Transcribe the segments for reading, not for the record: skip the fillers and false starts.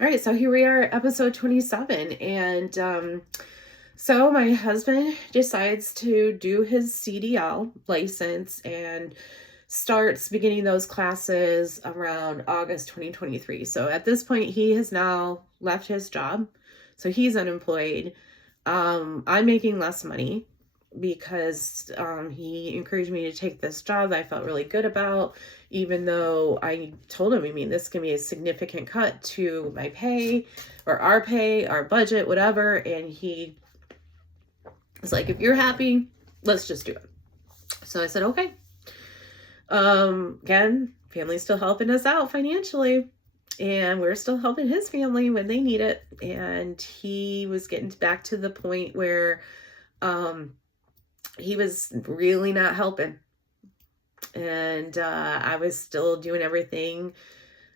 All right, so here we are, episode 27. And so my husband decides to do his CDL license and starts beginning those classes around August 2023. So at this point, he has now left his job. So he's unemployed. I'm making less money because he encouraged me to take this job that I felt really good about, even though I told him, I mean, this can be a significant cut to my pay or our budget, whatever. And he was like, if you're happy, let's just do it. So I said, okay. Again, family's still helping us out financially, and we're still helping his family when they need it. And he was getting back to the point where he was really not helping. And I was still doing everything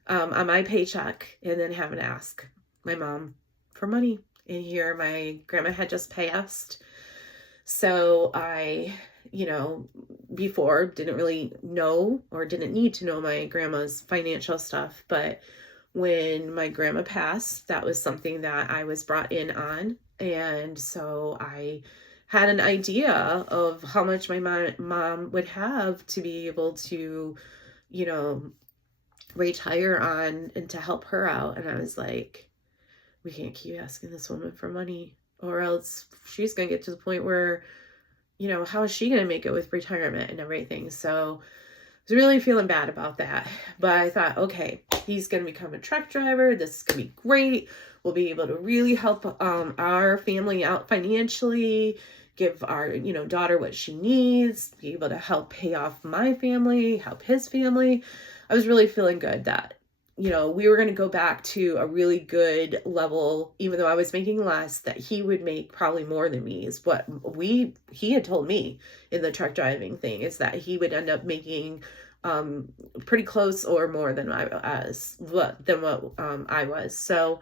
on my paycheck and then having to ask my mom for money. And here my grandma had just passed. So I, before didn't really know or didn't need to know my grandma's financial stuff. But when my grandma passed, that was something that I was brought in on. And so I had an idea of how much my mom would have to be able to, retire on and to help her out. And I was like, we can't keep asking this woman for money, or else she's going to get to the point where, how is she going to make it with retirement and everything? So I was really feeling bad about that. But I thought, okay, he's going to become a truck driver. This is going to be great. We'll be able to really help our family out financially, give our, daughter what she needs, be able to help pay off my family, help his family. I was really feeling good that, we were going to go back to a really good level, even though I was making less, that he would make probably more than me is what he had told me in the truck driving thing, is that he would end up making pretty close or more than I was. So,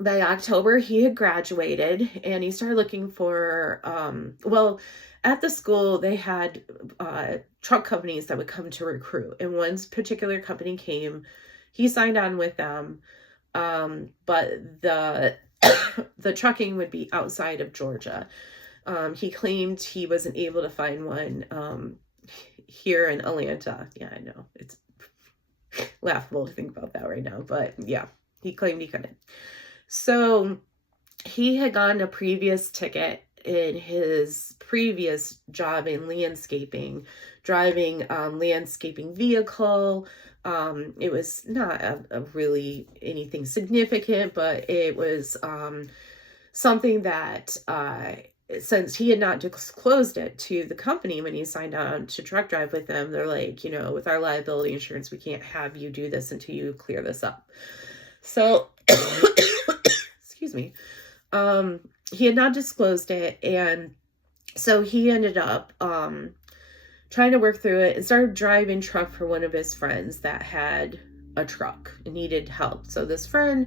by October, he had graduated and he started looking for, at the school, they had truck companies that would come to recruit. And one particular company came, he signed on with them, but the the trucking would be outside of Georgia. He claimed he wasn't able to find one here in Atlanta. Yeah, I know. It's laughable to think about that right now. But yeah, he claimed he couldn't. So he had gotten a previous ticket in his previous job in landscaping, driving landscaping vehicle. It was not a really anything significant, but it was something that since he had not disclosed it to the company when he signed on to truck drive with them, they're like, with our liability insurance, we can't have you do this until you clear this up. So, excuse me. He had not disclosed it, and so he ended up trying to work through it and started driving truck for one of his friends that had a truck and needed help. So this friend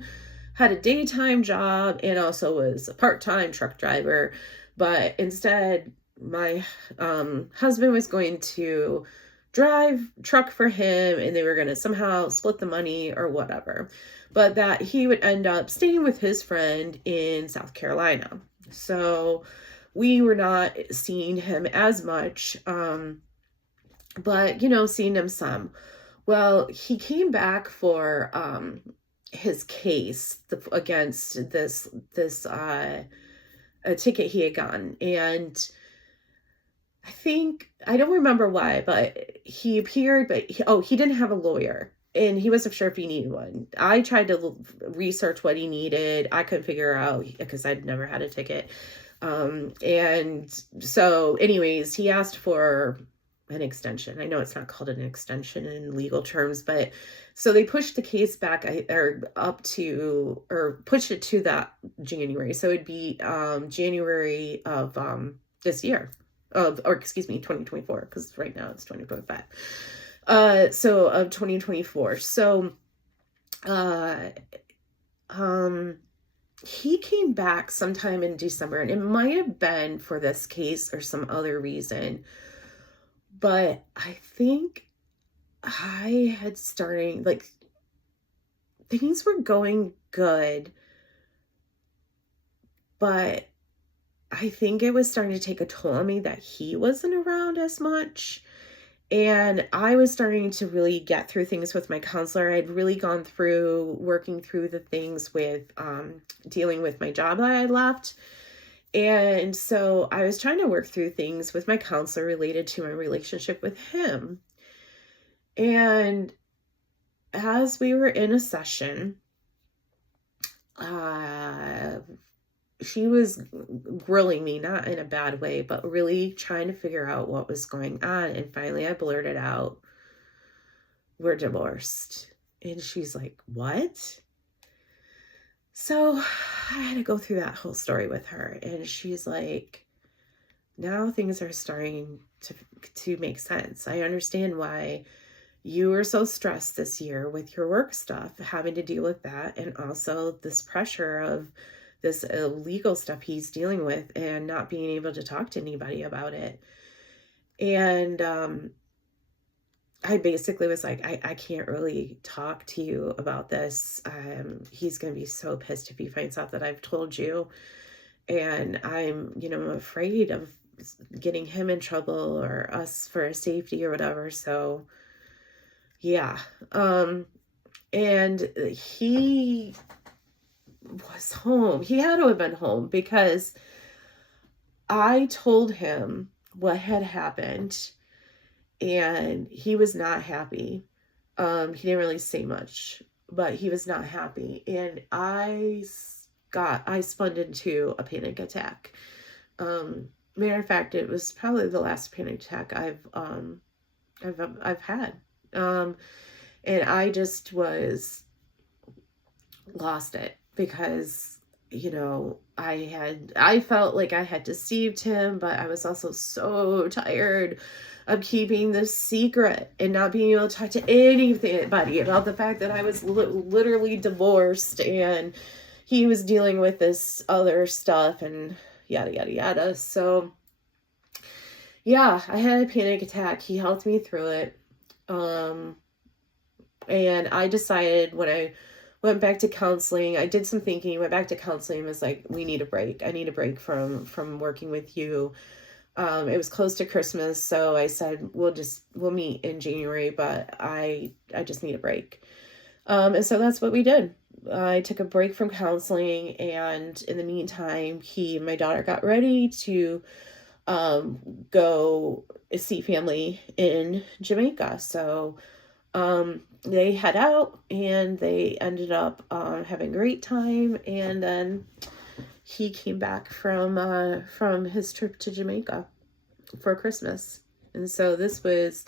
had a daytime job and also was a part-time truck driver, but instead my husband was going to drive truck for him and they were going to somehow split the money or whatever, but that he would end up staying with his friend in South Carolina. So we were not seeing him as much, but seeing him some. Well, he came back for his case against this a ticket he had gotten, and I don't remember why, but he appeared, but he didn't have a lawyer and he wasn't sure if he needed one. I tried to research what he needed. I couldn't figure out because I'd never had a ticket. And so anyways, he asked for an extension. I know it's not called an extension in legal terms, but so they pushed the case back pushed it to that January. So it'd be January of this year. Or excuse me, 2024, because right now it's 2025. So of 2024. So he came back sometime in December, and it might have been for this case or some other reason, but I think I had starting things were going good, but I think it was starting to take a toll on me that he wasn't around as much. And I was starting to really get through things with my counselor. I'd really gone through working through the things with dealing with my job that I had left. And so I was trying to work through things with my counselor related to my relationship with him. And as we were in a session, she was grilling me, not in a bad way, but really trying to figure out what was going on. And finally I blurted out, "We're divorced." And she's like, "What?" So I had to go through that whole story with her. And she's like, "Now things are starting to make sense. I understand why you were so stressed this year with your work stuff, having to deal with that, and also this pressure of this illegal stuff he's dealing with and not being able to talk to anybody about it." And I basically was like, I can't really talk to you about this. He's going to be so pissed if he finds out that I've told you. And I'm, afraid of getting him in trouble or us for safety or whatever. So yeah. And he was home. He had to have been home because I told him what had happened and he was not happy. He didn't really say much, but he was not happy. And I spun into a panic attack. Matter of fact, it was probably the last panic attack I've had. And I just lost it because, I felt like I had deceived him, but I was also so tired of keeping this secret and not being able to talk to anybody about the fact that I was literally divorced and he was dealing with this other stuff and yada, yada, yada. So yeah, I had a panic attack. He helped me through it. And I decided when I went back to counseling, I did some thinking, went back to counseling, and was like, we need a break. I need a break from working with you. It was close to Christmas, so I said, we'll meet in January, but I just need a break. And so that's what we did. I took a break from counseling, and in the meantime, my daughter got ready to go see family in Jamaica. So they head out and they ended up having a great time, and then he came back from his trip to Jamaica for Christmas. And so this was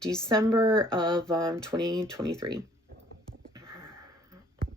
December of 2023.